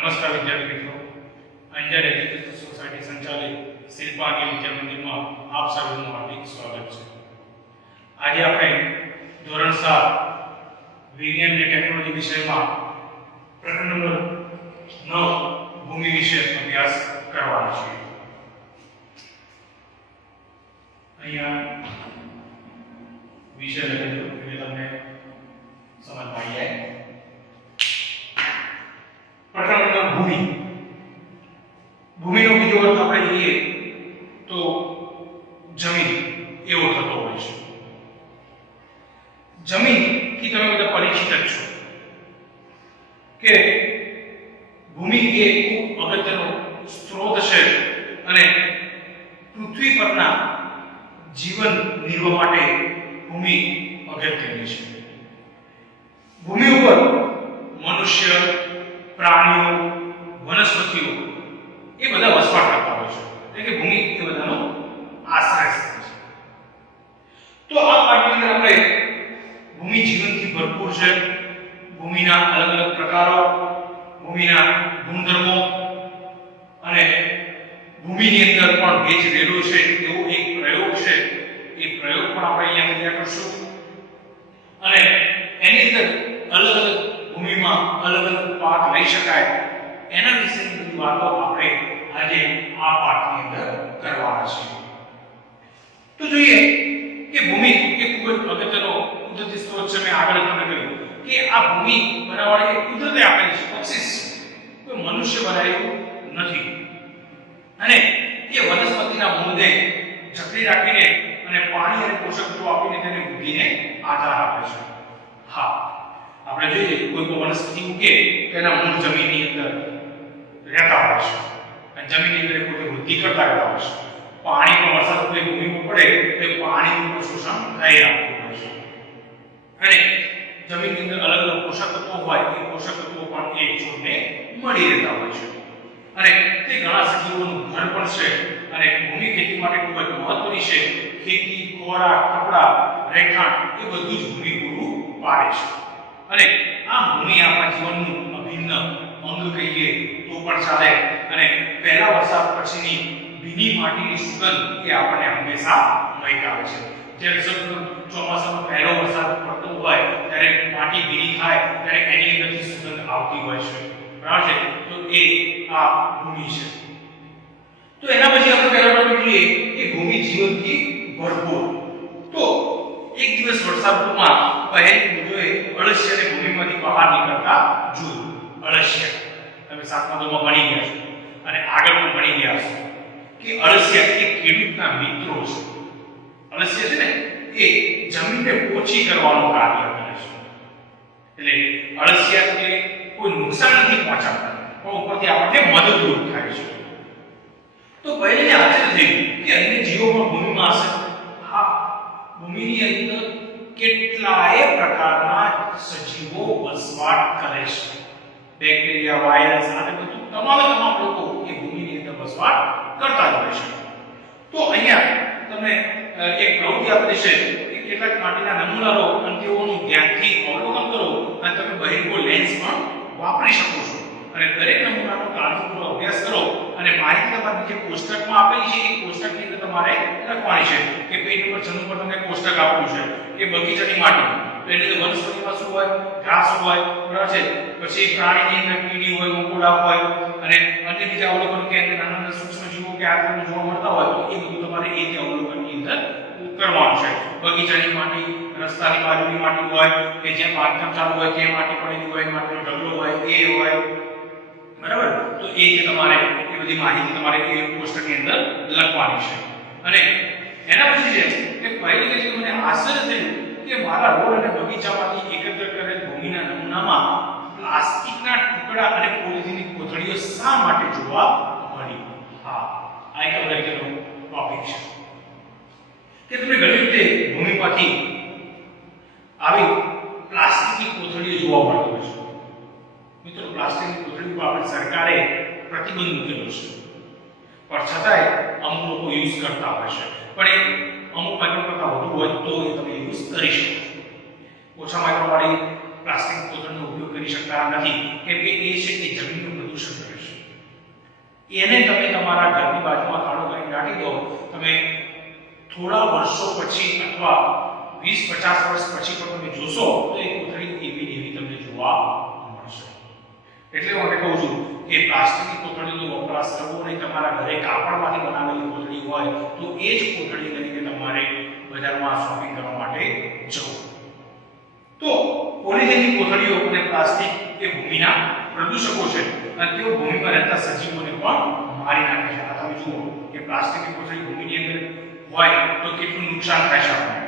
નમસ્કાર વિદ્યાર્થી મિત્રો, અંજાર એજ્યુકેશન સોસાયટી સંચાલિત શિલ્પાની વિદ્યા મંદિરમાં આપ સર્વનું હાર્દિક સ્વાગત છે. આજે આપણે ધોરણ 7 વિજ્ઞાન અને ટેકનોલોજી વિષયમાં પ્રકરણ નંબર 9 ભૂમિ વિશે અભ્યાસ કરવાનો છે. અહીંયા વિષય લખેલો એટલે તમને સમજ આવી જાય. પ્રકરણ નંબર ભૂમિ. ભૂમિનો બીજો અર્થ આપણે જોઈએ તો જમીન એવો થતો હોય છે. જમીન થી તમે બધા પરિચિત જ છો કે ભૂમિ એ ખૂબ અગત્યનો સ્ત્રોત છે અને પૃથ્વી પરના જીવન નિર્વાહ માટે ભૂમિ અગત્યની છે. ભૂમિ ઉપર મનુષ્ય, પ્રાણીઓ, વનસ્પતિઓ એ બધા વસવાટ કરતા હોય છે. એટલે કે ભૂમિ એ બધાનો આશ્રય સ્થાન છે. તો આ પાઠની અંદર આપણે ભૂમિ જીવનથી ભરપૂર છે. ભૂમિના અલગ અલગ પ્રકારો, ભૂમિના ગુણધર્મો અને ભૂમિની અંદર પણ ભેજ રહેલો છે એવો એક પ્રયોગ છે. એ પ્રયોગ પણ આપણે અહીંયા કર્યા કરશું અને એની અંદર અલગ અલગ ભૂમિમાં અલગ અલગ પાક લઈ શકાય એના વિશેની બધી વાતો આપણે આજે આ પાઠની અંદર કરવાના છીએ. તો જોઈએ કે ભૂમિ એ ખૂબ જ અગત્યનો કુદરતી સ્ત્રોત છે. મેં આગળ તમને કહ્યું કે આ ભૂમિ બનાવવાની એક કુદરતે આપેલી છે, બક્ષિસ છે, કોઈ મનુષ્ય બનાવ્યું નથી અને એ વનસ્પતિના મૂળને જકડી રાખીને અને પાણી અને પોષક તત્વો આપીને તેની વૃદ્ધિને આધાર આપે છે. હા, આપણે જોઈએ કોઈ પણ વનસ્પતિ ઉગે તેના મૂળ જમીનની અંદર રહેતા હોય છે અને જમીનની અંદર કોઈ વૃદ્ધિ કરતા રહેતા હોય છે. પાણી પણ વરસાદ કોઈ ભૂમિ પર પડે તો પાણીનું શોષણ થઈ રાખતું હોય છે અને જમીનની અંદર અલગ અલગ પોષક તત્વો હોય એ પોષક તત્વો પણ એક છોડને મળી રહેતા હોય છે અને તે ઘણા સજીવોનું ઘર પણ છે અને ભૂમિ ખેતી માટે ખૂબ જ મહત્વની છે. ખેતી, ખોરાક, કપડા, રહેઠાણ એ બધું જ ભૂમિ પૂરું પાડે છે અને આ ભૂમિ આપણા જીવનનું અભિન્ન અંગ કહીએ તો પણ ચાલે અને પહેલા વરસાદ પછીની ભીની માટીની સુગંધ એ આપણને હંમેશા મળી આવે છે. જ્યારે ચોમાસાનો પહેલો વરસાદ પડતો હોય ત્યારે માટી ભીની થાય ત્યારે એની અંદરથી સુગંધ આવતી હોય છે. બરાબર છે? તો એ આ ભૂમિ છે. તો એના પછી આપણે પહેલા ટોપિક લઈએ કે ભૂમિ જીવનથી ભરપૂર. તો એક દિવસ વરસાદમાં પહેલી મુજોએ અળસિયા ને ભૂમિમાંથી બહાર નીકળતા જોયું. અળસિયા તમે 7મા ધોરણમાં ભણી ગયા છો અને આગળ પણ ભણી ગયા છો કે અળસિયા એ ખેડૂતના મિત્રો છે. અળસિયા છે ને એ જમીનને પોચી કરવાનું કાર્ય કરે છે. એટલે અળસિયા કે કોઈ નુકસાન નથી પહોંચાડતા પણ ઉપરથી આપણને મદદરૂપ થાય છે. તો પહેલે આશ્ચર્ય થયું કે અન્ય જીવો પણ ભૂમિમાં હશે. હા, ભૂમિની અંદર કેટલાય પ્રકારના સજીવો વસવાટ કરે છે. બેક્ટેરિયા, વાયરસ અને બધું તમામ લોકો એ ભૂમિની અંદર વસવાટ કરતા જ હોય છે. તો અહીંયા તમને એક પ્રવૃત્તિ આપેલી છે કે કેટલાક માટીના નમૂના લો અને તેઓનું ધ્યાનથી અવલોકન કરો અને તમે બહિર્ગો લેન્સ પણ વાપરી શકો છો અને દરેક નમૂનાનો કાળજીપૂર્વક અભ્યાસ કરો અને માહિતી તમારી જે કોષ્ટકમાં આપેલી છે એ કોષ્ટકની અંદર તમારે લખવાની છે કે પેજ નંબર 96 પર તમને કોષ્ટક આપેલું છે કે બગીચાની માટી. તો એની અંદર વનસ્પતિમાં શું હોય? ઘાસ હોય, બરાબર છે? પછી પ્રાણીની અંદર કીડી હોય, મકોડા હોય અને અન્ય બીજા અવલોકન કે અંદર નાના નાના સૂક્ષ્મ જીવો કે આદિને જોવા મળતા હોય તો એ બધું તમારે એ જે અવલોકનની અંદર કરવાનું છે. બગીચાની માટી, રસ્તાની બાજુની માટી હોય કે જ્યાં બાંધકામ ચાલુ હોય ત્યાં માટી પડેલી હોય, માટીનો ઢગલો હોય એ હોય, બરાબર? તો એ જે તમારે એ બધી માહિતી તમારે એ કોષ્ટકની અંદર લખવાની છે. અને એના પછી છે કે પહેલી જે મને આશ્ચર્ય થયું કે મારા રોડ અને બગીચામાંથી એકત્ર કરેલ ભૂમિના નમૂનામાં પ્લાસ્ટિકના ટુકડા અને પોલિથીનની કોથળીઓ શા માટે જોવા મળી. હા, આ એક અગત્યનો ટોપિક છે કે તમે ઘણી રીતે ભૂમિમાંથી આવી પ્લાસ્ટિકની કોથળીઓ જોવા મળતી હોય છે. મિત્રો, પ્લાસ્ટિકની કોથળી પર આપણી સરકારે પ્રતિબંધ મૂકેલો છે પણ છતાંય અમુક લોકો યુઝ કરતા હોય છે. પણ એ અમુક માઇક્રો કરતા વધુ હોય તો એ તમે યુઝ કરી શકો છો. ઓછા માઇક્રોવાળી પ્લાસ્ટિક કોથળીનો ઉપયોગ કરી શકતા નથી કેમ કે એ છે કે જમીનનું પ્રદૂષણ કરે છે। એને તમે તમારા ઘરની બાજુમાં ખાડો કરીને નાખી દો, તમે થોડા વર્ષો પછી અથવા 20-50 વર્ષ પછી પણ તમે જોશો તો એ કોથળી એવી એવી તમને જોવા મળશે। એટલે હું કહું છું કે પ્લાસ્ટિકની કોથળીનો વપરાશ કરવો નહીં। તમારા ઘરે કાપડમાંથી બનાવેલી કોથળી હોય તો એ જ કોથળી લઈને તમારે બજારમાં શોપિંગ કરવા માટે જવું। તો પોલિથીનની કોથળીઓ અને પ્લાસ્ટિક એ ભૂમિના પ્રદૂષકો છે અને તેઓ ભૂમિમાં રહેતા સજીવોને પણ મારી નાખે છે। આ તમે જુઓ કે પ્લાસ્ટિકની કોથળી ભૂમિની અંદર હોય તો કેટલું નુકસાન થાય છે આપણને,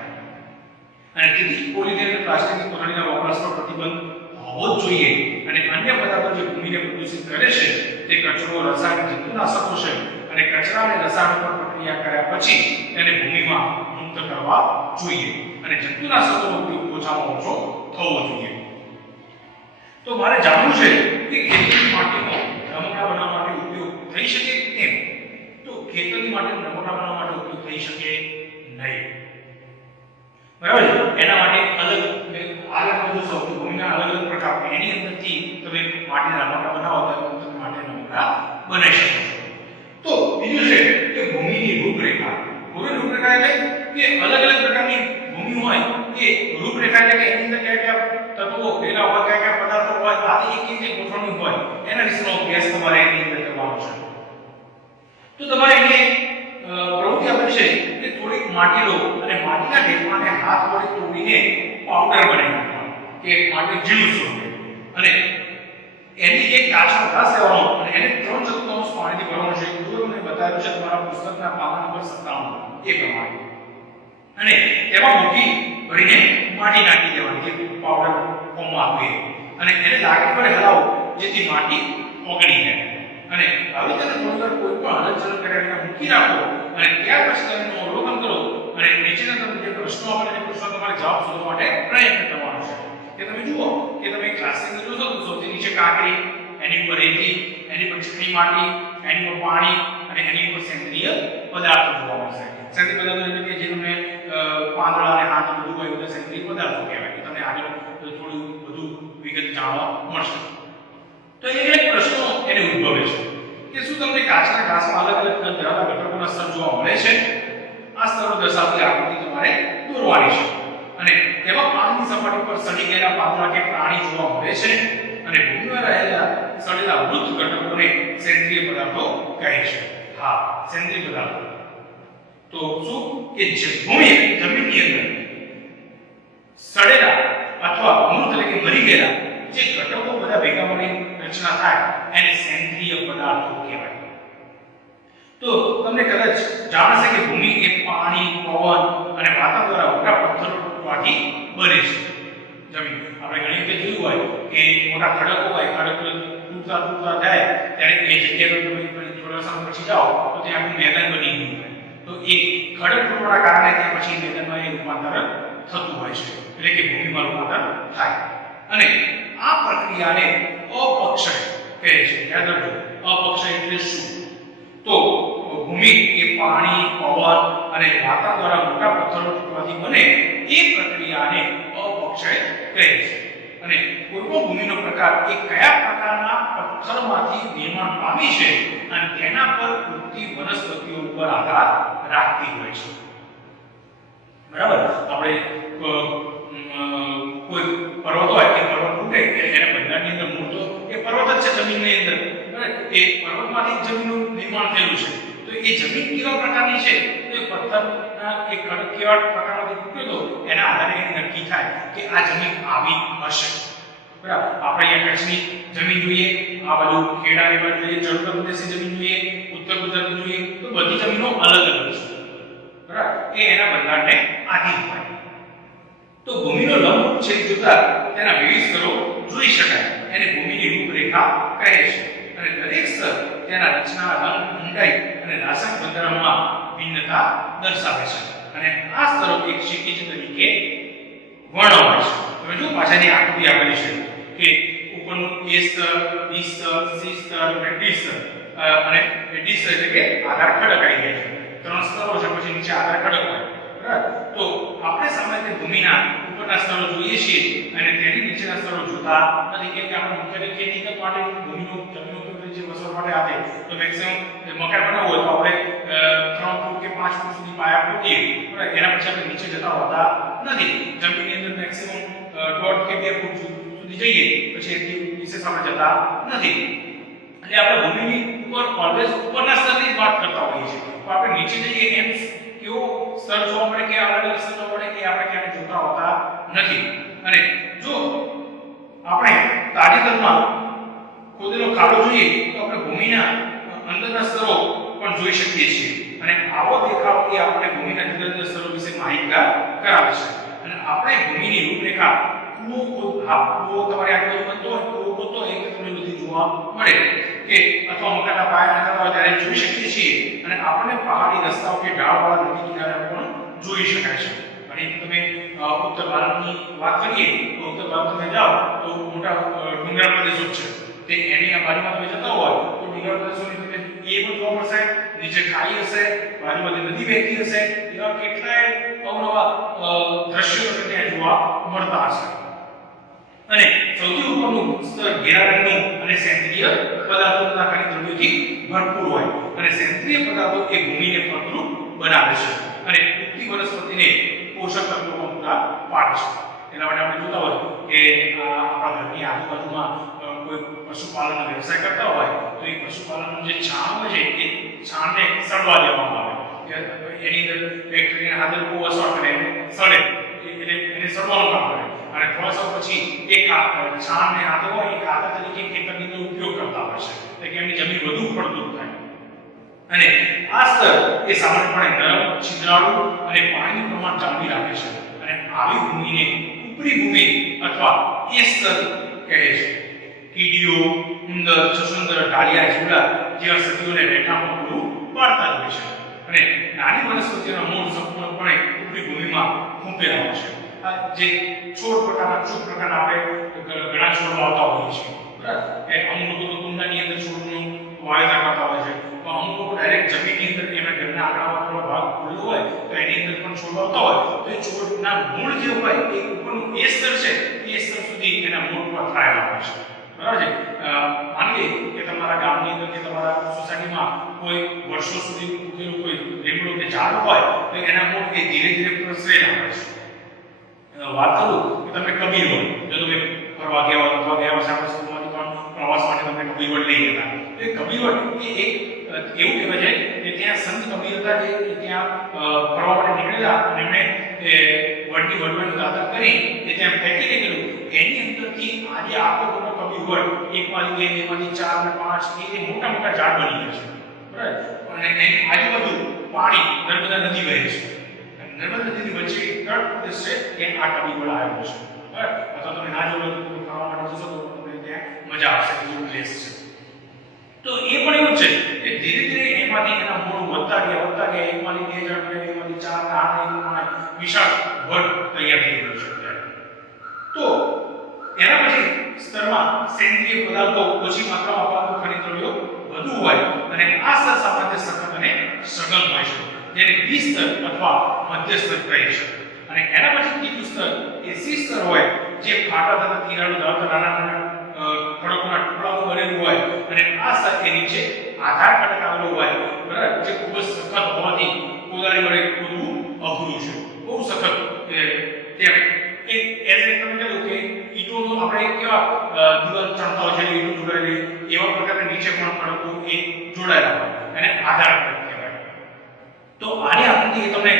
અને તેથી પોલિથીન અને પ્લાસ્ટિકની કોથળીના વપરાશ પર પ્રતિબંધ હોવો જ જોઈએ। અને અન્ય પદાર્થો જે ભૂમિને પ્રદૂષિત કરે છે તે કચરો, રસાયણ, જંતુનાશકો છે અને કચરા અને રસાયણ પર પ્રક્રિયા કર્યા પછી તેને ભૂમિમાં મુક્ત કરવા જોઈએ અને જંતુનાશકોનો ઉપયોગ ઓછામાં ઓછો થવો જોઈએ। તો મારે જાણવું છે કે ખેતીની માટીનો રમકડા બનાવવા માટે ઉપયોગ થઈ શકે કેમ? તો ખેતરની માટીનો રમકડા બનાવવા માટે ઉપયોગ થઈ શકે નહીં, બરાબર છે। એના માટે અલગ બધું સૌથી ભૂમિના અલગ પ્રકાર એની અંદરથી તમે માટીના રમકડા બનાવો તો તમે માટીના રમકડા બનાવી શકો છો। તો બીજું છે કે ભૂમિની રૂપરેખા। ભૂમિની રૂપરેખા એટલે કે અલગ પ્રકારની ભૂમિ હોય એ રૂપરેખા એટલે કે એની અંદર કયા તત્વો પેલા હોય, કયા પદાર્થો હોય, આ એક ગોઠવણી હોય, એના વિશેનો અભ્યાસ તમારે એની અંદર કરવાનો છે। તો તમારે એને પ્રવૃત્તિ આપેલી છે કે થોડીક માટી લો અને માટીના ઢેફાને હાથ વડે તોડીને પાવડર બનાવી નાખવાનો કે માટી ઝીણું સ્વરૂપે, અને એની એક કાચનો ગ્લાસ લેવાનો અને એને 3 ચતુર્થાંશ પાણીથી ભરવાનો છે। જો તમને બતાવ્યું છે તમારા પુસ્તકના પાના નંબર 57 એ પ્રમાણે, અને એમાં મૂકી ભરીને માટી નાખી દેવાની જે પાવડર ફોર્મમાં આવે, અને એને લાકડી પર હલાવો જેથી માટી ઓગળી જાય। અને હવે તેને થોડીવાર કોઈ પણ હલનચલન કર્યા વિના મૂકી રાખો અને ત્યાર પછી તમે એનું અવલોકન કરો અને નીચેના તમને જે પ્રશ્નો આપેલા છે પ્રશ્નો તમારે જવાબ શોધવા માટે પ્રયત્ન કરવાનો છે। કે તમે જુઓ કે તમે ક્લાસની અંદર જોશો તો સૌથી નીચે કાંકરી, એની ઉપર રેતી, એની પર ચીકણી માટી, એની ઉપર પાણી અને એની ઉપર સેન્દ્રિય પદાર્થો જોવા મળશે। સેન્દ્રિય પદાર્થો એટલે કે જે તમને પાંદડા અને હાથ બધું હોય એટલે સેન્દ્રિય પદાર્થો કહેવાય। તમને આગળ થોડું વધુ વિગત જાણવા મળશે। તો એક પ્રશ્નો એને ઉદ્ભવે છે કે શું તમને કાચના ગ્લાસમાં અલગ કદ ધરાવતા ઘટકોના સ્તર જોવા મળે છે? આ સ્તરો દર્શાવતી આકૃતિ તમારે દોરવાની છે અને તેમાં પાણીની સપાટી પર સડી ગયેલા પાંદડા કે પ્રાણી જોવા મળે છે અને ભૂમિમાં રહેલા સડેલા મૃત ઘટકોને સેન્દ્રિય પદાર્થો કહે છે। હા, સેન્દ્રિય પદાર્થો તો શું કે જમીનની અંદર સડેલા અથવા મૃત એટલે કે મરી ગયેલા જે ઘટકો બધા ભેગા મળીને રચના થાય એને સેન્દ્રિય પદાર્થો કહેવાય। તો તમને કદાચ જાણશે કે ભૂમિ એ પાણી, પવન અને વાતાવરણ દ્વારા મોટા પથ્થરો તૂટવાથી બને છે। જમીન આપણે ઘણી વખત જોયું હોય કે મોટા ખડકો હોય, ખડક તૂટતા જાય ત્યારે એ જગ્યા પર થોડા સમય પછી જાઓ તો ત્યાં આખું મેદાન બની ગયું હોય, તો એ ખડક તૂટવાના કારણે ત્યાં પછી મેદાનમાં એ રૂપાંતર થતું હોય છે, એટલે કે ભૂમિમાં રૂપાંતર થાય। અને આ પ્રક્રિયાને અપક્ષય કહે છે। યાદ રાખજો, અપક્ષય એટલે શું? તો ભૂમિ એ પાણી, પવન અને વાતાવરણ દ્વારા મોટા પથ્થરો તૂટવાથી બને એ પ્રક્રિયાને અપક્ષય કહે છે। અને કોઈ પણ ભૂમિનો પ્રકાર એ કયા પ્રકારના પથ્થરમાંથી નિર્માણ પામી છે અને તેના પર ઉગતી વનસ્પતિઓ ઉપર આધાર રાખતી હોય છે, બરાબર? આપણે કોઈ પર્વત હોય કે પર્વત તૂટે એને બંધારણની અંદર મૂળ તો એ પર્વત જ છે જમીનની અંદર, બરાબર? એ પર્વતમાંથી જમીનનું નિર્માણ થયેલું છે। તો એ જમીન કેવા પ્રકારની છે તો એ પથ્થરના એક ખડક કેવા પ્રકારમાંથી તૂટ્યો તો એના આધારે એ નક્કી થાય કે આ જમીન આવી હશે, બરાબર? આપણે અહીંયા કચ્છની જમીન જોઈએ, આ બાજુ ખેડાની બાજુ જોઈએ, ચરોતર પ્રદેશની જમીન જોઈએ, ઉત્તર ગુજરાતની જોઈએ, તો બધી જમીનો અલગ છે, બરાબર? એ એના બંધારણને આધીન હોય। તો ભૂમિનો લંબરૂપ છેદ જોતા તેના વિવિધ સ્તરો જોઈ શકાય, એને ભૂમિની રૂપરેખા કહે છે। અને દરેક સ્તર તેના રચના, રંગ, ઊંડાઈ અને રાસાયણિક બંધારણમાં ભિન્નતા દર્શાવે છે અને આ સ્તરો એક ક્ષિતિજ તરીકે વર્ણવાય છે। તમે જો પાછળની આકૃતિ આપેલી છે કે ઉપરનું A સ્તર, B સ્તર, C સ્તર અને D સ્તર, અને D સ્તર એટલે કે આધાર ખડક આવી જાય છે। 3 સ્તરો છે, પછી નીચે આધાર ખડક હોય, બરાબર? તો આપણે સામાન્ય રીતે ભૂમિના ઉપરના સ્તરો જોઈએ છીએ અને તેની નીચેના સ્તરો જોતા નથી, કેમ કે આપણે મુખ્યત્વે ખેતી માટે ભૂમિનો જમીન ઉપયોગ નીચે વસવા માટે આપે તો મેક્સિમમ મકાન બનાવવું હોય તો આપણે 3 ફૂટ કે 5 ફૂટ સુધી પાયા પૂરીએ, બરાબર. એના પછી આપણે નીચે જતા હોતા નથી. જમીનની અંદર મેક્સિમમ 1.5 કે 2 ફૂટ સુધી જઈએ પછી એટલી વિશેષ આપણે જતા નથી. એટલે આપણે ભૂમિની ઉપર ઓલવેઝ ઉપરના સ્તરની જ વાત કરતા હોઈએ છીએ. તો આપણે નીચે જઈએ એમ કેવો સ્તર જોવા મળે કે અલગ અલગ સ્તર જોવા મળે એ આપણે ક્યારેય જોતા હોતા નથી. અને જો આપણે તાજેતરમાં ખોદેલો ખાડો જોઈએ તો આપણે ભૂમિના અંદરના સ્તરો પણ જોઈ શકીએ છીએ. અને આવો દેખાવ એ આપણે ભૂમિના જુદા જુદા સ્તરો વિશે માહિતગાર કરાવે છે. અને આપણે ભૂમિની રૂપરેખા કૂવો તમારી આજુબાજુ બનતો હોય કૂવો ખોદતો હોય એ તમને બધી જોવા મળે કે અથવા મકાનના પાયા નાખતા હોય ત્યારે જોઈ શકીએ છીએ. અને આપણે પહાડી રસ્તાઓ કે ઢાળવાળા નદી કિનારે પણ જોઈ શકાય છે. અને તમે ઉત્તર ભારતની વાત કરીએ તો ઉત્તર ભારત તમે જાઓ તો મોટા ડુંગર પ્રદેશો છે. તે એની આ બાજુમાં તમે જતા હોય તો ડુંગર પ્રદેશોની તમે એ પણ જોવા મળશે, નીચે ખાઈ હશે, બાજુમાં નદી વહેતી હશે, એવા કેટલાય અવનવા દ્રશ્યો તમને ત્યાં જોવા મળતા હશે. અને સૌથી ઉપરનું સ્તર ઘેરા રંગનું અને સેન્દ્રીય પદાર્થો તથા ખનિજ દ્રવ્યોથી ભરપૂર હોય. અને સેન્દ્રીય પદાર્થો એ ભૂમિને ફળદ્રુપ બનાવે છે અને ઉગતી વનસ્પતિને પોષક તત્વો પણ પૂરા પાડે છે. એના માટે આપણે જોતા હોય કે આપણા ઘરની આજુબાજુમાં કોઈ પશુપાલનનો વ્યવસાય કરતા હોય તો એ પશુપાલનનું જે છાણ હોય છે એ છાણને સડવા દેવામાં આવે. એની અંદર બેક્ટેરિયા હાથે લોકો અસર કરે સડે એટલે એને સડવાનું કામ કરે. અને થોડા સમય પછી એ છાણને હાથે હોય એ ખાતર તરીકે ખેતરની અંદર ઉપયોગ કરતા હોય છે એટલે કે એમની જમીન વધુ ફળદ્રુપ થાય. અને આ સ્તર એ સામાન્યપણે નરમ, છિદ્રાળુ અને પાણીનું પ્રમાણ જાળવી રાખે છે. અને આવી ભૂમિને ઉપરી ભૂમિ અથવા એ સ્તર કહે છે. કીડીઓ, ઉંદર, ચુસુંદર, ઢાળિયા, જીવડા જેવા સજીવોને રહેઠાણું પૂરું પાડતા હોય છે. અને નાની વનસ્પતિઓના મૂળ સંપૂર્ણપણે ઉપરી ભૂમિમાં ખૂંપેલા હોય છે. આ જે છોડ પ્રકારના આપણે ઘણા છોડ વાવતા હોઈએ છીએ, બરાબર. કે અમુક લોકો તો કુંડાની અંદર છોડનું વાવેતર કરતા હોય છે. તો અમુક લોકો ડાયરેક્ટ જમીનની અંદર એમના ઘરના આંગણામાં થોડો ભાગ ખુલ્લો હોય તો એની અંદર પણ છોડ વાવતા હોય તો એ છોડના મૂળ જે હોય એ ઉપરનું એ સ્તર છે એ સ્તર સુધી એના મૂળ પર થયેલા હોય છે, બરાબર છે. માની લે કે તમારા ગામની અંદર કે તમારા સોસાયટીમાં કોઈ વર્ષો સુધી ઉગેલું કોઈ લીમડો કે ઝાડ હોય તો એના મૂળ એ ધીરે ધીરે પ્રસરેલા હોય છે. વાત કરું કે તમે કબીર વડ, જો તમે ફરવા ગયા હોય અથવા ગયા વર્ષે આપણે સ્કૂલમાંથી પણ પ્રવાસ માટે તમને કબીર વડ લઈ ગયા તો એ કબીર વડ એ એક એવું કહેવાય છે કે ત્યાં સંત કબીર હતા જે ત્યાં ફરવા માટે નીકળેલા અને એમણે વડની વડવાની દાદા કરી એ ત્યાં ફેંકી દીધેલું. એની અંદરથી આજે આખો મોટો કબીર વડ એકમાંથી 2, એમાંથી 4 અને 5 એ મોટા મોટા ઝાડ બની ગયા છે, બરાબર. અને એની આજુબાજુ પાણી નર્મદા નદી વહે છે. નર્મદા નદીની વચ્ચે તટ પ્રદેશ છે કે આ કબીર વડ આવેલો છે, બરાબર. અથવા તમે ના જોવો તો ફરવા માટે જશો તો તમને ત્યાં મજા આવશે, એવું પ્લેસ છે. તો એ પણ એવું છે કે ધીરે ધીરે એમાંથી એના મૂળ વધતા ગયા એકમાંથી 2 ઝાડ બને, એમાંથી 4 અને 8 વિશાળ વડ તૈયાર થઈ ગયો છે. તો એના પછી સ્તરમાં સેન્દ્રીય પદાર્થો ઓછી માત્રામાં પરંતુ ખનિજ દ્રવ્યો વધુ હોય અને આ સ્તર સામાન્ય સખત અને સઘન હોય છે જેને બી સ્તર અથવા મધ્ય સ્તર કહે છે. અને એના પછી ત્રીજું સ્તર એ સી સ્તર હોય જે ફાટા તથા તિરાડો ધરાવતા નાના ખડકોના ટુકડાઓ બનેલું હોય અને આ સ્તર એ નીચે આધાર ખડક આવેલો હોય, બરાબર, જે ખૂબ જ સખત હોવાથી કોદાળી વડે ખોદવું અઘરું છે, બહુ સખત. તેમ એક એઝ તમે કહ્યું કે ઈંટોનો આપણે કેવા દિવાલ ચણતા હોય છે ઈંટો જોડાયેલી એવા પ્રકારના નીચે પણ ખડકો એ જોડાયેલા હોય અને આધાર ખડક કહેવાય. તો આની આકૃતિ તમને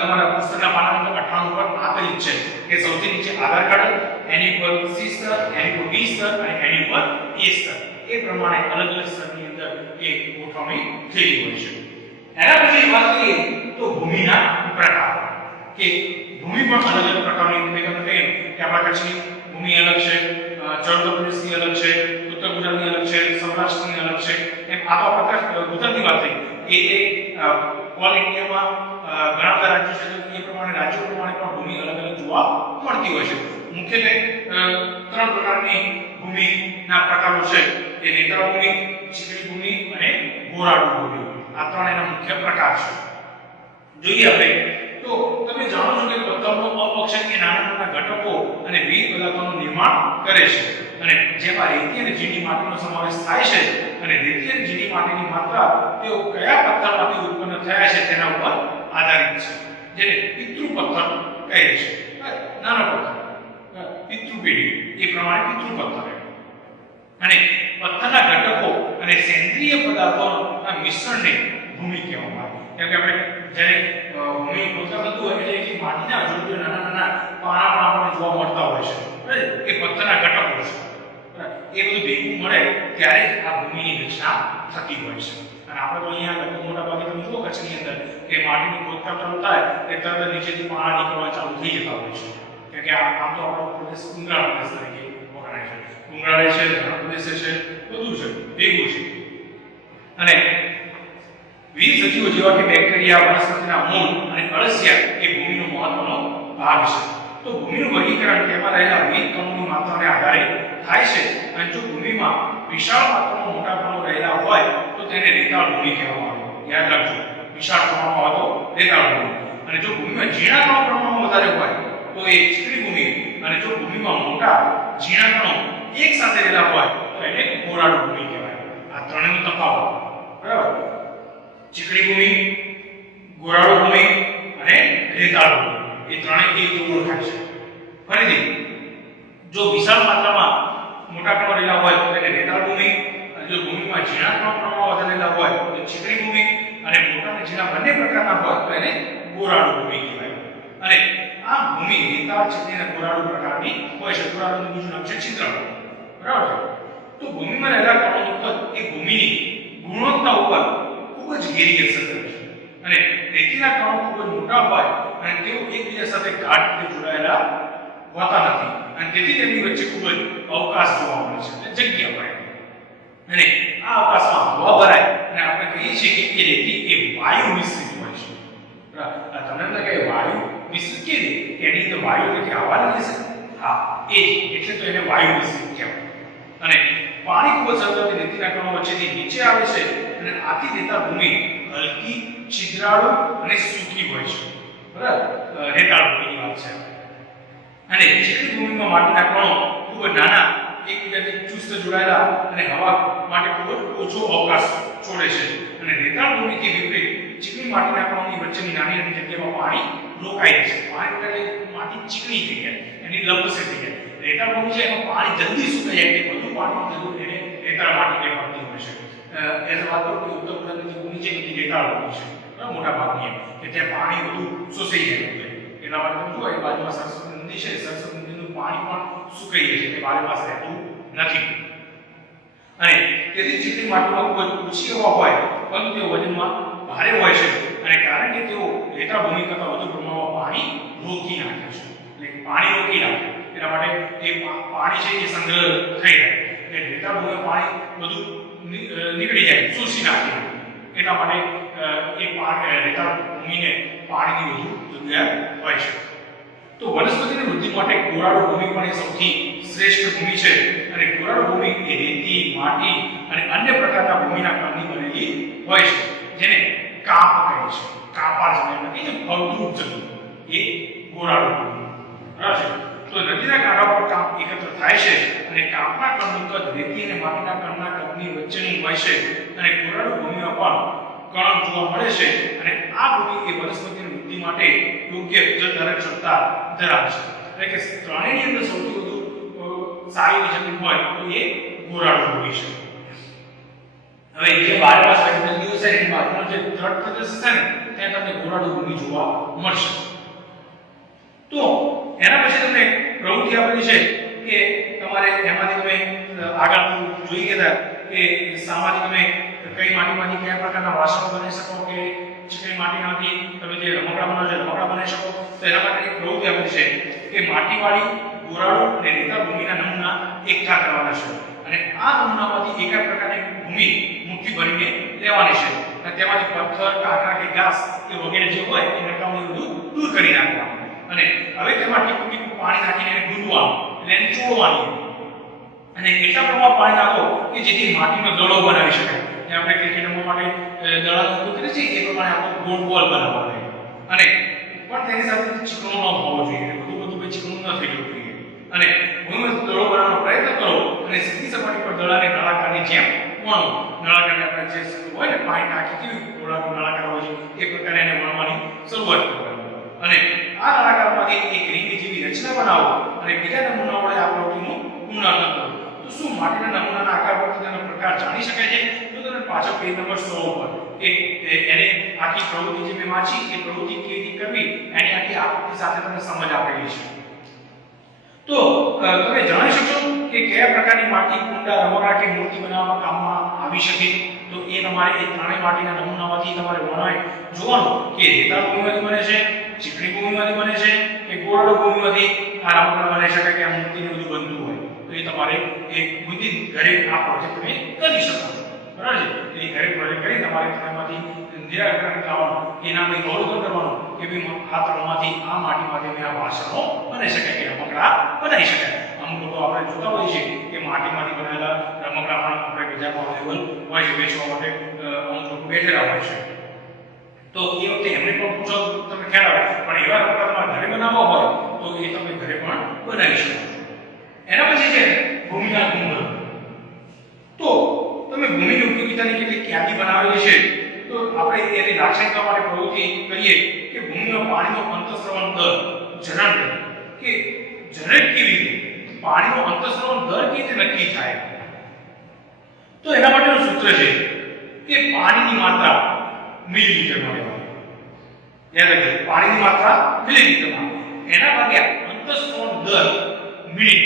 તમારા પુસ્તકના પાના નંબર 98 પર આપેલી છે કે સૌથી નીચે આધાર ખડક, એની ઉપર સી સ્તર, એની ઉપર બી સ્તર અને એની ઉપર એ સ્તર, એ પ્રમાણે અલગ અલગ સ્તરની અંદર એક ગોઠવણી થયેલી હોય છે. એના પછી વાત કરીએ તો ભૂમિના પ્રકાર કે ભૂમિ પણ અલગ અલગ પ્રકારની મેં તમને કહ્યું કે આપણા કચ્છની ભૂમિ અલગ છે, ચૌદ પ્રદેશની અલગ છે, ઉત્તર ગુજરાતની અલગ છે, સૌરાષ્ટ્રની અલગ છે. એમ આ તો આપણે ગુજરાતની વાત થઈ એ ઓલ ઇન્ડિયામાં ઘણા બધા રાજ્યો છે એ પ્રમાણે રાજ્યો પ્રમાણે પણ ભૂમિ અલગ અલગ જોવા મળતી હોય છે. મુખ્યત્વે 3 પ્રકારની ભૂમિના પ્રકારો છે એ નેત્રા ભૂમિ, ચીકણી ભૂમિ અને ગોરાડુ ભૂમિ. આ 3 એના મુખ્ય પ્રકાર છે. જોઈએ આપણે તો તમે જાણો છો કે પથ્થરનો અપક્ષય કે નાના નાના ઘટકો અને વિવિધ પદાર્થોનું નિર્માણ કરે છે. અને જેમાં રેતી અને ચીની માટીનો સમાવેશ થાય છે. અને રેતી અને ચીની માટીની માત્રા તેઓ કયા પથ્થરમાંથી ઉત્પન્ન થયા છે તેના ઉપર આધારિત છે, જેને પિતૃ પથ્થર કહે છે. નાનો પથ્થર પિતૃ પેઢી એ પ્રમાણે પિતૃ પથ્થર. અને પથ્થરના ઘટકો અને સેન્દ્રીય પદાર્થોના મિશ્રણને ભૂમિ કહેવામાં આવે. કેમ કે આપણે જ્યારે ભૂમિ ખોદતા બનતું હોય એટલે કે માટીના જોડે નાના નાના પાણા પણ આપણને જોવા મળતા હોય છે, બરાબર? એ પથ્થરના ઘટકો છે, બરાબર? એ બધું ભેગું મળે ત્યારે આ ભૂમિની રચના થતી હોય છે. અને આપણે તો અહીંયા મોટા ભાગે તમે જુઓ કચ્છની અંદર કે માટીનું ખોદકામ ચાલુ થાય એ તરત નીચેથી પાણા નીકળવા ચાલુ થઈ જતા હોય છે. કેમ કે આમ તો આપણો પ્રદેશ ડુંગરાળ પ્રદેશ તરીકે વખણાય છે. ડુંગરાળ છે, રણ પ્રદેશ છે, બધું છે, ભેગું છે. અને વિવિધ સજીવો જેવા કે બેક્ટેરિયા, વનસ્પતિના મૂળ અને અળસિયા એ ભૂમિનો મહત્વનો ભાગ છે. તો ભૂમિનું વર્ગીકરણ તેમાં રહેલા વિવિધ કણોની માત્રાને આધારે થાય છે. અને જો ભૂમિમાં વિશાળ માત્રામાં મોટા કણો રહેલા હોય તો તેને રેતાળ ભૂમિ કહેવામાં આવે. યાદ રાખજો, વિશાળ પ્રમાણમાં હોય તો રેતાળ ભૂમિ. અને જો ભૂમિમાં ઝીણા કણો પ્રમાણમાં વધારે હોય તો એ ચીકણી ભૂમિ. અને જો ભૂમિમાં મોટા ઝીણા કણો એક સાથે રહેલા હોય તો એને ગોરાડુ ભૂમિ કહેવાય. આ ત્રણેયનો તફાવત, બરાબર? ચીકણી ભૂમિ, ગોરાડુ ભૂમિ અને રેતાળ ભૂમિ એ ત્રણેય એક રીતે ઓળખાય છે. ફરીથી, જો વિશાળ માત્રામાં મોટા કણો રહેલા હોય તો એને રેતાળ ભૂમિ. અને જો ભૂમિમાં ઝીણા કણો પ્રમાણમાં વધારેલા હોય તો ચીકણી ભૂમિ. અને મોટા અને ઝીણા બંને પ્રકારના હોય તો એને ગોરાડુ ભૂમિ કહેવાય. અને આ ભૂમિ રેતાળ, ચીકણી અને ગોરાડુ પ્રકારની હોય છે. ગોરાડુનું બીજું નામ છે છિદ્રાળુ, બરાબર છે? તો ભૂમિમાં રહેલા કણોનું કદ એ ભૂમિની ગુણવત્તા ઉપર ખૂબ જ ઘેરી અસર કરે છે. અને રેતીના કણો ખૂબ જ મોટા હોય અને તેઓ એકબીજા સાથે ગાઢ રીતે જોડાયેલા હોતા નથી. અને તેથી તેમની વચ્ચે ખૂબ જ અવકાશ જોવા મળે છે, જગ્યા હોય. અને આ અવકાશમાં હવા ભરાય અને આપણે કહીએ છીએ કે એ રેતી એ વાયુ મિશ્રિત હોય છે, બરાબર? તમને કે વાયુ મિશ્રિત કેવી? એની તો વાયુ એટલે હવા નથી છે. હા, એ એટલે તો એને વાયુ મિશ્રિત કહેવાય. અને પાણી ખૂબ જ સરળતાથી રેતીના કણો વચ્ચેથી નીચે આવે છે. અને આથી રેતાળ ભૂમિ હલકી, છિદ્રાળુ અને સૂકી હોય છે, બરાબર? રેતાળ ભૂમિની વાત છે. અને ચીકણી ભૂમિમાં માટીના કણો ખૂબ જ નાના, એકબીજાથી ચુસ્ત જોડાયેલા અને હવા માટે ખૂબ જ ઓછો અવકાશ છોડે છે. અને રેતાળ ભૂમિથી વિપરીત ચીકણી માટીના કણોની વચ્ચેની નાની નાની જગ્યામાં પાણી રોકાય છે. પાણી એટલે માટી ચીકણી થઈ જાય, એની લપસે થઈ જાય. રેતાળ ભૂમિ છે એમાં પાણી જલ્દી સુકાઈ જાય, એટલે બધું પાણી જરૂર એને રેતાળ માટી કહેવાતી હોય છે. એનો વાત કરું કે ઉત્તર ગુજરાતની જે ભૂમિ છે એ રેતાળ ભૂમિ છે, મોટા ભાગની, કે ત્યાં પાણી બધું શોષાઈ જાય છે. એટલા માટે તમે જુઓ એ બાજુમાં સરસ્વતી નદી છે, સરસ્વતી નદીનું પાણી પણ સુકાઈ જાય છે, તે બારે પાસે રહેતું નથી. અને તેથી ચીકણી માટીમાં ખૂબ જ ઓછી હવા હોય પરંતુ તે વજનમાં ભારે હોય છે. અને કારણ કે તેઓ રેતાળ ભૂમિ કરતાં વધુ પ્રમાણમાં પાણી રોકી નાખે છે, એટલે પાણી રોકી નાખે એના માટે એ પાણી છે એ સંગ્રહ થઈ રહે. એટલે રેતાળ ભૂમિમાં પાણી બધું નીકળી જાય, શોષી નાખે. એટલા માટે એ રેતાળ ભૂમિને પાણીની વધુ જરૂરિયાત હોય છે. તો વનસ્પતિની વૃદ્ધિ માટે ગોરાડુ ભૂમિ પણ એ સૌથી શ્રેષ્ઠ ભૂમિ છે. અને ગોરાડુ ભૂમિ એ રેતી, માટી અને અન્ય પ્રકારના ભૂમિના કણની બનેલી હોય છે, જેને કાપ કહે છે. કાપાળ જમીન નથી ને, ફળદ્રુપ જમીન એ ગોરાડુ ભૂમિ, બરાબર છે? તો નદીના કાંઠા પર કાપ એકત્ર થાય છે અને કાપના કણનું કદ રેતી અને માટીના કણના કદની વચ્ચેનું હોય છે. અને ગોરાડુ ભૂમિમાં પણ કણ જોવા મળે છે. અને આ ભૂમિ એ વનસ્પતિની વૃદ્ધિ માટે યોગ્ય જળધારક ક્ષમતા ધરાવે છે. એટલે કે ત્રણેયની અંદર સૌથી વધુ સારી જમીન હોય તો એ ગોરાડુ ભૂમિ છે. હવે જે બારમાસ નદીઓ છે એની બાજુનો જે તટ પ્રદેશ છે ને ત્યાં તમને ગોરાડુ ભૂમિ જોવા મળશે. તો એના પછી તમને પ્રવૃત્તિ આપેલી છે કે તમારે એમાંથી તમે આગળ જોઈ ગયા કે સામાજિક તમે કઈ માટીમાંથી કયા પ્રકારના વાસણો બનાવી શકો, કે ચીકણી માટીમાંથી તમે જે રમકડા બનાવો છો રમકડા બનાવી શકો. તો એના માટે એક પ્રવૃત્તિ આપેલી છે કે માટીવાળી, ગોરાડુ અને રેતાળ ભૂમિના નમૂના એકઠા કરવાના છે. અને આ નમૂનામાંથી એકાદ પ્રકારની ભૂમિ મુઠ્ઠી ભરીને લેવાની છે. અને તેમાંથી પથ્થર, કાંકરા કે ઘાસ કે વગેરે જે હોય એ નકામું બધું દૂર કરી નાખવાનું. અને હવે તેમાં ટીપું ટીપું પાણી નાખીને એને ગૂંથવાનું, એટલે એને ચોળવાની. અને એટલા પ્રમાણમાં પાણી નાખો કે જેથી માટીનો દડો બનાવી શકાય. જે આપણે ક્રિકેટ રમવા માટે દડાનો ઉપયોગ કરીએ છીએ એ પ્રમાણે આપણે ગોળ બોલ બનાવવો જોઈએ. અને પણ તેની સાથે ચીકણો ન હોવો જોઈએ, બધું ચીકણું ન થઈ જવું જોઈએ. અને ભૂમિમાં દળો બનાવવાનો પ્રયત્ન કરો અને સીધી સપાટી પર દડાને નળાકારની જેમ વણો. નળાકારને આપણે જે હોય ને પાણી નાખી કેવી ગોળાકાર નળાકાર હોય છે એ પ્રકારે એને વણવાની શરૂઆત કરવાની. અને આ નળાકારમાંથી એક રીંગ જેવી રચના બનાવો અને બીજા નમૂના વડે આ પ્રવૃત્તિનું પુનરાવર્તન કરો. તો શું માટીના નમૂનાના આકાર પરથી તેનો પ્રકાર જાણી શકાય છે? તો તમે પાછળ પેજ નંબર 100 ઉપર એને આખી પ્રવૃત્તિ જે મેં વાંચી એ પ્રવૃત્તિ કેવી રીતે કરવી એની આખી આકૃતિ સાથે તમને સમજ આપેલી છે. તો તમે જાણી શકશો કે કયા પ્રકારની માટી કુંડા, રમકડા કે મૂર્તિ બનાવવા કામમાં આવી શકે. તો એ તમારે એ ત્રણેય માટીના નમૂનામાંથી તમારે વણાય જોવાનું કે રેતાળ ભૂમિમાંથી બને છે, ચીકણી ભૂમિમાંથી બને છે કે ગોળો ભૂમિમાંથી આ રમકડા બને શકે કે આ મૂર્તિને બધું બનતું હોય. તો એ તમારે એક બુદ્ધિ ઘરે આ પ્રોજેક્ટ તમે કરી શકો છો. બરાબર છે? એ ઘરે પ્રોજેક્ટ કરી તમારે ત્રણેયમાંથી નિરાકરણ લાવવાનું, એના પછી અવલોકન કરવાનું કે ભાઈ આ ત્રણમાંથી આ માટીમાંથી મેં આ વાસણો બનાવી શકાય કે રમકડા બનાવી શકાય. અમુક લોકો આપણે જોતા હોઈએ છીએ કે માટીમાંથી બનાવેલા રમકડા પણ આપણે બજારમાં અવેલેબલ હોય છે, વેચવા માટે અમુક લોકો બેઠેલા હોય છે. તો એ વખતે એમને પણ પૂછો તમે ખ્યાલ આવે. પણ એવા રમકડા તમારે ઘરે બનાવવા હોય તો એ તમે ઘરે પણ બનાવી શકો છો. એના પછી છે ભૂમિના ગુણધર્મો. તો તમે ભૂમિની ઉપયોગિતાની કેટલીક યાદી બનાવેલી છે. તો આપણે એની લાક્ષણિકતા માટે પ્રવૃત્તિ કરીએ કે ભૂમિમાં પાણીનો અંતઃસ્રવણ દર જરણ કે ઝડપ કેવી રીતે પાણીનો અંતઃસ્રવણ દર કેવી રીતે નક્કી થાય. તો એના માટેનું સૂત્ર છે કે પાણીની માત્રા મિલીલીટરમાં લેવાની. યાદ રાખજો, પાણીની માત્રા મિલીલીટરમાં, એના ભાગ્યા અંતઃસ્રવણ દર મિનિટ.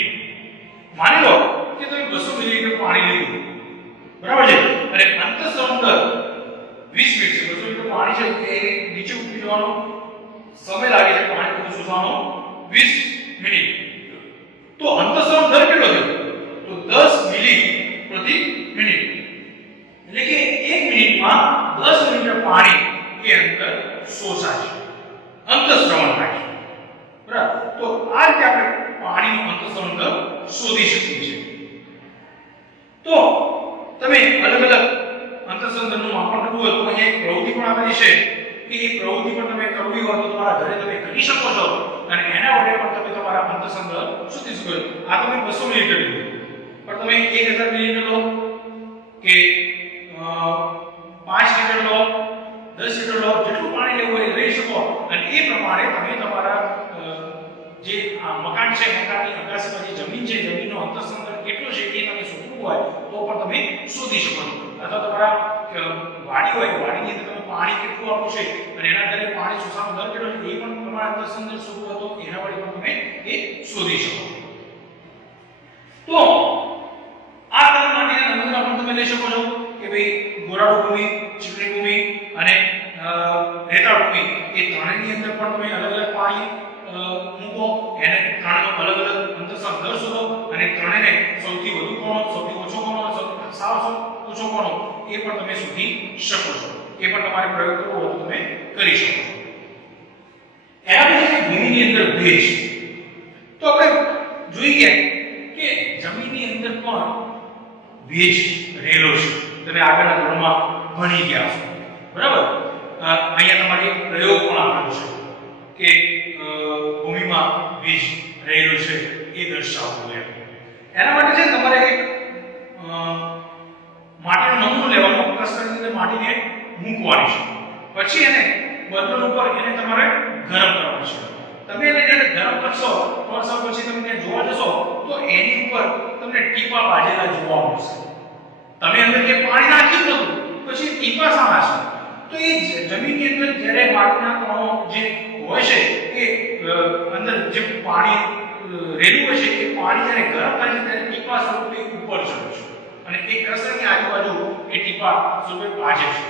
માની લો કે તમે 200 મિલીલીટર પાણી લીધું, બરાબર છે, અને અંતઃસ્રવણ દર 20 મિનિટ છે. 200 લીટર પાણી છે એ નીચે ઉતરી જવાનો સમય લાગે છે પાણી બધું સુકવાનો 20 મિનિટ. તો અંતઃસ્રવણ દર કેટલો છે? તો 10 મિલી પ્રતિ મિનિટ. એટલે કે 1 મિનિટમાં 10 લિટર પાણી એ અંદર શોષાય છે, અંતઃસ્રવણ થાય છે. બરાબર? તો આ રીતે આપણે પાણીનું અંતઃસ્રવણ દર શોધી શકીએ છીએ. તો તમે અલગ અલગ અંતઃસ્રવણ દરનું માપન કરવું હોય તો અહીંયા એક પ્રવૃત્તિ પણ આપેલી છે કે એ પ્રવૃત્તિ પણ તમે કરવી હોય તો તમારા ઘરે તમે કરી શકો છો અને એના વડે પણ તમે તમારા અંતઃસ્રવણ દર શોધી શકો છો. આ તમે 200 મિલીલીટર લીધું, પણ તમે 1000 મિલીલીટર લો કે 5 લીટર લો, 10 લીટર લો, જેટલું પાણી લેવું હોય લઈ શકો અને એ પ્રમાણે તમે તમારા જે મકાન છે, મકાનની અગાસી પર જે જમીન છે, જમીનનો અંતઃસ્રવણ દર કેટલો છે એ તમે શોધવું હોય તો પણ તમે શોધી શકો છો. અથવા તમારા વાડી હોય, વાડીની અંદર તમે પાણી કેટલું આપવું છે અને એના આધારે પાણી શોષાનો દર કેટલો છે એ પણ તમારા અંતઃસ્રવણ દર શોધવું હોય તો એના વડે પણ તમે એ શોધી શકો. તો આ ત્રણ માટીના નમૂના પણ તમે લઈ શકો છો કે ભાઈ ગોરાળુ ભૂમિ, ચીકણી ભૂમિ અને રેતાળ ભૂમિ એ ત્રણેયની અંદર પણ તમે અલગ અલગ પાણી મૂકો, એને ત્રણેયનો અલગ અલગ અંતઃસ્રવણ દર શોધો અને ત્રણેયને સૌથી વધુ કોનો, સૌથી ઓછો કોનો, સૌથી સાવ ઓછો કોનો એ પણ તમે શોધી શકો છો. એ પણ તમારે પ્રયોગ કરવો હોય તો તમે કરી શકો છો. એના પછી ભૂમિની અંદર ભેજ. તો આપણે જોઈ ગયા કે જમીનની અંદર પણ ભેજ રહેલો છે. તમે આગળના ધોરણમાં ભણી ગયા છો, બરાબર? અહીંયા તમારે પ્રયોગ પણ આપેલો છે કે ભૂમિમાં ભેજ રહેલો છે એ દર્શાવવું એમ. એના માટે છે તમારે એક માટીનો નમૂનો લેવાનો, કસ્ટરની અંદર માટીને મૂકવાની છે. પછી એને બર્નર ઉપર એને તમારે ગરમ કરવાનું છે. તમે એને જ્યારે ગરમ કરશો થોડા સમય પછી તમે ત્યાં જોવા જશો તો એની ઉપર તમને ટીપા બાજેલા જોવા મળશે. તમે અંદર જે પાણી નાખ્યું હતું પછી ટીપા શાના છે? તો એ જમીનની અંદર જ્યારે માટીના કણો જે હોય છે એ અંદર જે પાણી રેલું હોય છે એ પાણી જ્યારે ગરમ થાય છે ત્યારે ટીપા સ્વરૂપે ઉપર ચડે છે અને એ ક્રસ્ટરની આજુબાજુ એ ટીપા સ્વરૂપે ભાજે છે.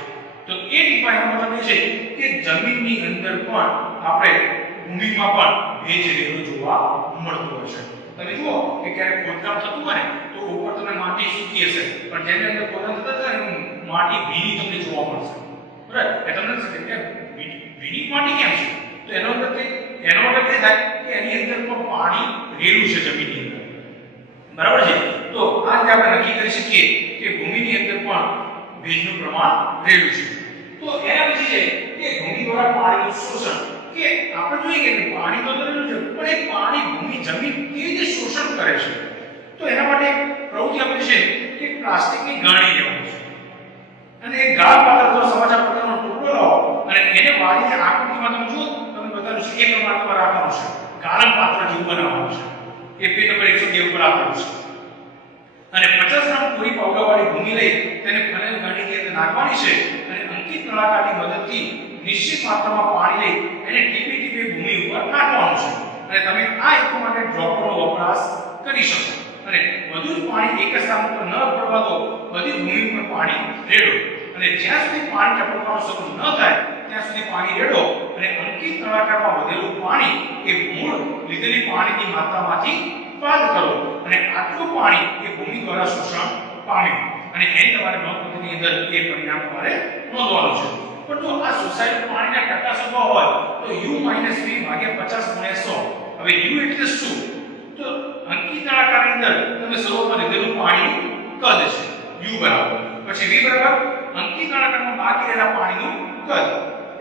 તો એ ટીપા એનો મતલબ એ છે કે જમીનની અંદર પણ આપણે ભૂમિમાં પણ ભેજ રહેલો જોવા મળતો હોય છે. તમે જુઓ કે ક્યારેક ખોદકામ થતું હોય તો ઉપર તમને માટી સૂકી હશે પણ જેની અંદર ખોદકામ થતું હોય માટી ભીની તમને જોવા મળશે. બરાબર? એ તમને શું કે ભીની માટી કેમ છે? તો એનો મતલબ એ થાય કે એની અંદર પણ પાણી રહેલું છે જમીનની અંદર. બરાબર છે? તો આ રીતે આપણે નક્કી કરી શકીએ કે ભૂમિની અંદર પણ ભેજનું પ્રમાણ રહેલું છે. તો એના પછી છે કે ભૂમિ દ્વારા પાણીનું શોષણ. કે આપણે જોઈએ કે પાણી તો રહેલું છે પણ એ પાણી ભૂમિ જમીન કેવી રીતે શોષણ શોષણ કરે છે. તો એના માટે પ્રવૃત્તિ આપેલી છે કે પ્લાસ્ટિકની ગાણી લેવાની છે અને એક ગાળ પાત્ર જો સમાચાર પત્રનો ટુકડો લો અને એને વાળીને આકૃતિમાં તમે જુઓ તમને બતાવ્યું છે એ પ્રમાણે તમારે રાખવાનું છે. ગાળણ પાત્ર જેવું બનાવવાનું છે. એ પેજ નંબર 102 ઉપર આપેલું છે. અને 50 ગ્રામ પૂરી પાવડરવાળી ભૂમિ લઈ તેને ફનેલ ગાડીની અંદર નાખવાની છે અને અંકિત નળાકારની મદદથી નિશ્ચિત માત્રામાં પાણી લઈ એને ટીપે ટીપે ભૂમિ ઉપર નાખવાનું છે. અને તમે આ હેતુ માટે ડ્રોપરનો વપરાશ કરી શકો. અને વધુ જ પાણી એક જ સ્થાન ઉપર ન પડવા દો, બધી ભૂમિ પર પાણી રેડો અને જ્યાં સુધી પાણી ટપકવાનું શરૂ ન થાય ત્યાં સુધી પાણી રેડો અને અંકિત નળાકારમાં વધેલું પાણી એ મૂળ લીધેલી પાણીની માત્રામાંથી બાદ કરો અને આટલું પાણી એ ભૂમિ દ્વારા શોષણ પામ્યું અને એની તમારે નોંધપોથીની અંદર એ પરિણામ તમારે નોંધવાનું છે. પણ જો આ શોષાયેલું પાણીના ટકા શોધવા હોય તો u - v ભાગ્યા 50 ગુણ્યા 100. હવે u એટલે શું? તો અંકિત નળાકારની અંદર તમે શરૂઆતમાં લીધેલું પાણીનું કદ છે u બરાબર, પછી v બરાબર અંકિત નળાકારમાં બાકી રહેલા પાણીનું કદ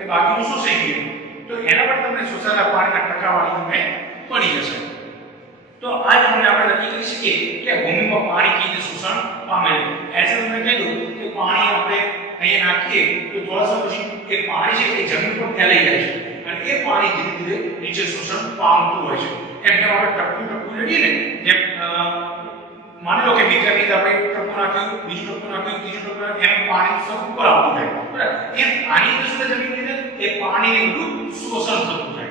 એ બાકીનું શોષાઈ ગયું. તો એના પર તમને શોષાયેલા પાણીના ટકાવારી તમને મળી જશે. તો આ તમને આપણે નક્કી કરી શકીએ કે ભૂમિમાં પાણી કેવી રીતે શોષણ પામે છે. એસે તમને કીધું કે પાણી આપણે અહીંયા નાખીએ તો થોડા સમય પછી એ પાણી છે એ જમીન પર ફેલાઈ જાય છે અને એ પાણી ધીરે ધીરે નીચે શોષણ પામતું હોય છે. એમ કે આપણે ટપકું રેડીએ ને જેમ માની લો કે બીકરની અંદર આપણે ટપકું નાખ્યું, બીજું ટપકું નાખ્યું, ત્રીજું ટપકું નાખ્યું, એમ પાણી સબ ઉપર આવતું જાય. બરાબર? એમ આની અંદર શું જમીનની અંદર એ પાણીને બધું શોષણ થતું જાય.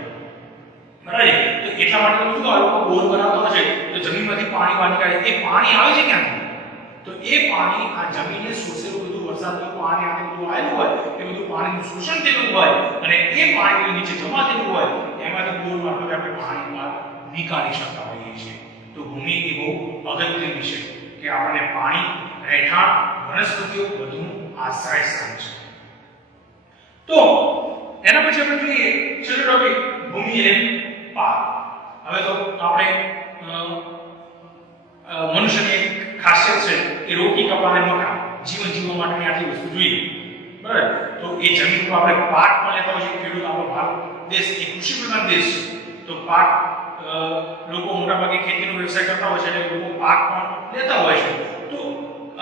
બરાબર? તો એટલા માટે તો શું આ લોકો બોર બનાવતા હશે તો જમીનમાંથી પાણી બહાર નીકળે. એ પાણી આવે છે ક્યાંથી? તો એ પાણી આ જમીને શોષેલું બધું વરસાદનું પાણી આને બધું આવેલું હોય એ બધું પાણીનું શોષણ થયેલું હોય અને એ પાણી નીચે જમા થયેલું હોય એમાંથી બોર મારફતે આપણે પાણી બહાર નીકાળી શકતા હોઈએ છીએ. તો ભૂમિ એ બહુ અગત્યની છે કે આપણને પાણી, રહેઠાણ, વનસ્પતિઓ બધું આશ્રય સ્થાન છે. તો એના પછી આપણે જોઈએ છેલ્લો ટોપિક ભૂમિ અને પાક. હવે તો આપણે મનુષ્યની ખાસિયત છે કે રોટી, કપાસ અને મકાન જીવન જીવવા માટેની આટલી વસ્તુ જોઈએ. બરાબર? તો એ જમીન પર આપણે પાક પણ લેતા હોય છે. ખેડૂત આપણો ભારત દેશ એ કૃષિ પ્રધાન દેશ છે. તો પાક લોકો મોટાભાગે ખેતીનો વ્યવસાય કરતા હોય છે એટલે લોકો પાક પણ લેતા હોય છે. તો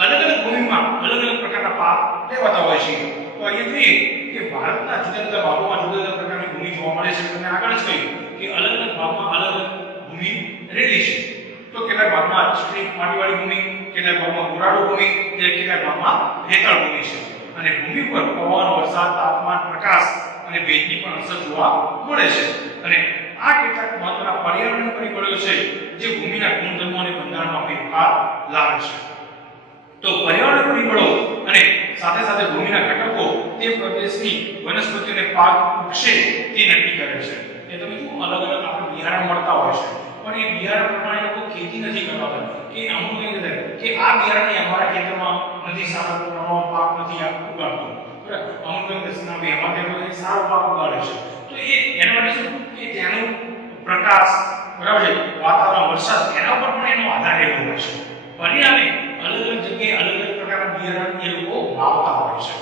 અલગ અલગ ભૂમિમાં અલગ અલગ પ્રકારના પાક લેવાતા હોય છે. તો અહીંયા જોઈએ કે ભારતના જુદા જુદા ભાગોમાં જુદા જુદા પ્રકારની ભૂમિ જોવા મળે છે. તમને આગળ જ કહ્યું કે અલગ અલગ ભાગમાં અલગ અલગ ભૂમિ રહેલી છે. તો કેટલાક ભાગમાં ચીકણી માટીવાળી ભૂમિ, કેટલાક ભાગમાં ગોરાડુ ભૂમિ, કેટલાક ભાગમાં રેતાળ ભૂમિ છે. અને ભૂમિ પર પવન, વરસાદ, તાપમાન, પ્રકાશ અને ભેજની પણ અસર જોવા મળે છે. અને આ કેટલાક મહત્વના પર્યાવરણીય પરિબળો છે જે ભૂમિના ગુણધર્મો અને બંધારણમાં ફેરફાર લાવે છે. તો પર્યાવરણીય પરિબળો અને સાથે સાથે ભૂમિના ઘટકો તે પ્રદેશની વનસ્પતિઓને પાક ઉગશે તે નક્કી કરે છે. એ તમે જુઓ અલગ અલગ આપણે બિયારણ મળતા હોય છે પણ એ બિયારણ પ્રમાણે લોકો ખેતી નથી કરતા કે અમુક એ કહે કે આ બિયારણ અમારા ખેતરમાં નથી સારા પ્રમાણમાં પાક નથી ઉગાડતું. બરાબર? અમુક એ કહે ના ભાઈ અમારા ખેતરમાં સારો પાક ઉગાડે છે. તો એ એના માટે શું કે ત્યાંનો પ્રકાશ, બરાબર છે, વાતાવરણ, વરસાદ એના ઉપર પણ એનો આધાર રહેતો હોય છે. પરિણામે અલગ અલગ જગ્યાએ અલગ અલગ પ્રકારના બિયારણ એ લોકો વાવતા હોય છે.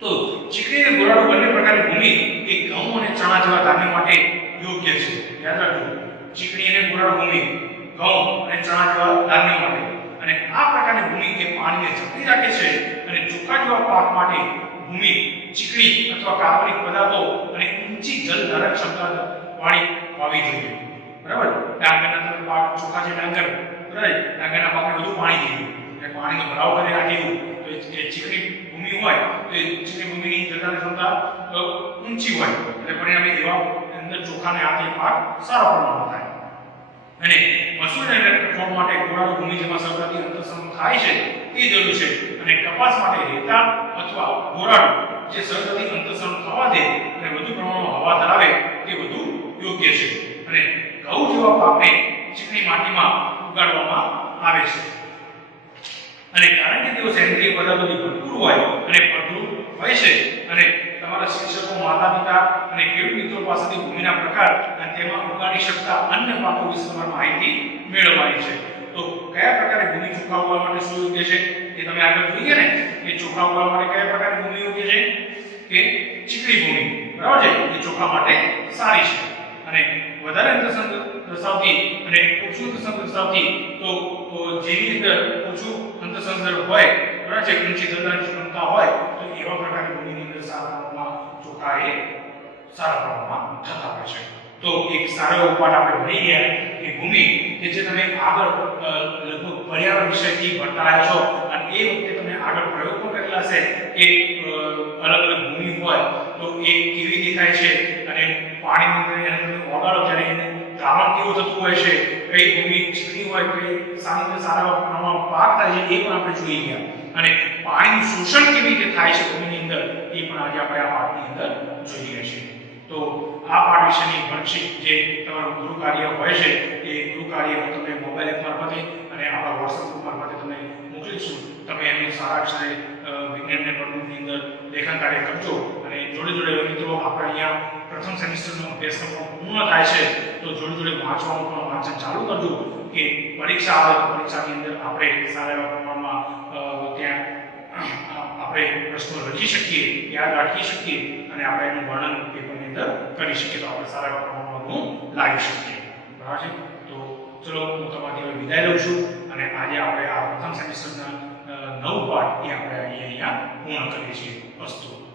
તો ચીકણી અને ગોરાડુ બંને પ્રકારની ભૂમિ એ ઘઉં અને ચણા જેવા ધાન્ય માટે યોગ્ય છે. યાદ રાખજો, ચીકણી અને ગોરાડુ ભૂમિ ઘઉં અને ચણા જેવા ધાન્ય માટે. અને આ પ્રકારની ભૂમિ એ પાણીને જકડી રાખે છે અને ચોખા જેવા પાક માટે ભૂમિ ચીકણી અથવા કાર્બનિક પદાર્થો અને ઊંચી જલ ધારક ક્ષમતા વાળી વાવી જોઈએ. બરાબર? ડાંગરના તમે પાક ચોખા છે ડાંગર, બરાબર, ડાંગરના પાકને વધુ પાણી જોઈએ એટલે પાણીનો ભરાવ કરી રાખેલું તો એ ચીકણી ભૂમિ હોય તો એ ચીકણી ભૂમિની જલ ધારક ક્ષમતા ઊંચી હોય એટલે પરિણામે એવા અંદર ચોખાને આથી પાક સારો પ્રમાણમાં થાય. અને મસૂર અને કઠોળ માટે ગોરાડુ ભૂમિ જેમાં સરળતાથી અંતરસંબંધ થાય છે તે જરૂર છે. અને કપાસ માટે રેતાળ અથવા ગોરાડુ જે સરળતાથી અંતરસંબંધ થવા દે અને વધુ પ્રમાણમાં હવા ધરાવે તે વધુ યોગ્ય છે. અને ઘઉં જેવા પાકને ચીકણી માટીમાં ઉગાડવામાં આવે છે. અને કારણ કે તેઓ સેન્દ્રિય પદાર્થોથી ભરપૂર હોય અને ફળદ્રુપ હોય છે અને તમારા શિક્ષકો, માતા-પિતા અને ખેડૂત મિત્રો પાસેથી ભૂમિના પ્રકાર અને તેમાં ઉગાડી શકતા અન્ય પાકો વિશે માહિતી મેળવવાની છે. તો કયા પ્રકારે ભૂમિ ચોખા ઉગાડવા માટે શું યોગ્ય છે એ તમે આગળ જોઈએ ને કે ચોખા ઉગાડવા માટે કયા પ્રકારની ભૂમિ યોગ્ય છે કે ચીકણી ભૂમિ, બરાબર છે, એ ચોખા માટે સારી છે. અને વધારે અંતરસંગ દર્શાવતી અને ઓછું અંતરસંગ દર્શાવતી તો જેની અંદર ઓછું અંતરસંગ હોય બરાબર છે ઊંચી દરદાની ક્ષમતા હોય તો એવા પ્રકારની ભૂમિની અંદર સારા પ્રમાણમાં ચોખા એ સારા પ્રમાણમાં થતા હોય છે. તો એક સારો એવો પાઠ આપણે ભણી ગયા કે ભૂમિ કે જે તમે આગળ લગભગ પર્યાવરણ વિષયથી ભણતા આવ્યા છો અને એ વખતે તમે આગળ પ્રયોગ પણ કરેલા છે કે અલગ અલગ ભૂમિ હોય તો એ કેવી દેખાય છે અને પાણીની અંદર એને ઓગાળો ત્યારે એનું દ્રાવણ કેવું થતું હોય છે, કઈ ભૂમિ ચીકણી હોય કઈ સારી સારા પ્રમાણમાં પાક થાય છે એ પણ આપણે જોઈ ગયા અને પાણીનું શોષણ કેવી રીતે થાય છે ભૂમિની અંદર એ પણ આજે આપણે આ પાઠની અંદર જોઈ ગયા છીએ. તો આ પાઠ વિશેની વર્કશીટ જે તમારું ગૃહ કાર્ય હોય છે એ ગૃહ કાર્ય હું તમને મોબાઈલ એપ મારફતે અને આપણા વોટ્સએપ ગ્રુપ મારફતે તમને મોકલીશું. તમે એનું સારા અક્ષરે વિજ્ઞાનને વર્ગની અંદર લેખન કાર્ય કરજો અને જોડે જોડે મિત્રો આપણે અહીંયા પ્રથમ સેમિસ્ટરનો અભ્યાસક્રમ પૂર્ણ થાય છે તો જોડે જોડે વાંચવાનું પણ વાંચન ચાલુ કરજો કે પરીક્ષા આવે તો પરીક્ષાની અંદર આપણે સારા એવા પ્રમાણમાં ત્યાં આપણે પ્રશ્નો લખી શકીએ, યાદ રાખી શકીએ અને આપણે એનું વર્ણન પેપરની અંદર કરી શકીએ તો આપણે સારા એવા પ્રમાણમાં ગુણ લાવી શકીએ. બરાબર છે. તો ચલો હું તમારી હવે વિદાય લઉં છું અને આજે આપણે આ પ્રથમ સેમિસ્ટરના 9 પાઠ એ આપણે અહીંયા પૂર્ણ કરીએ છીએ. અસ્તુ.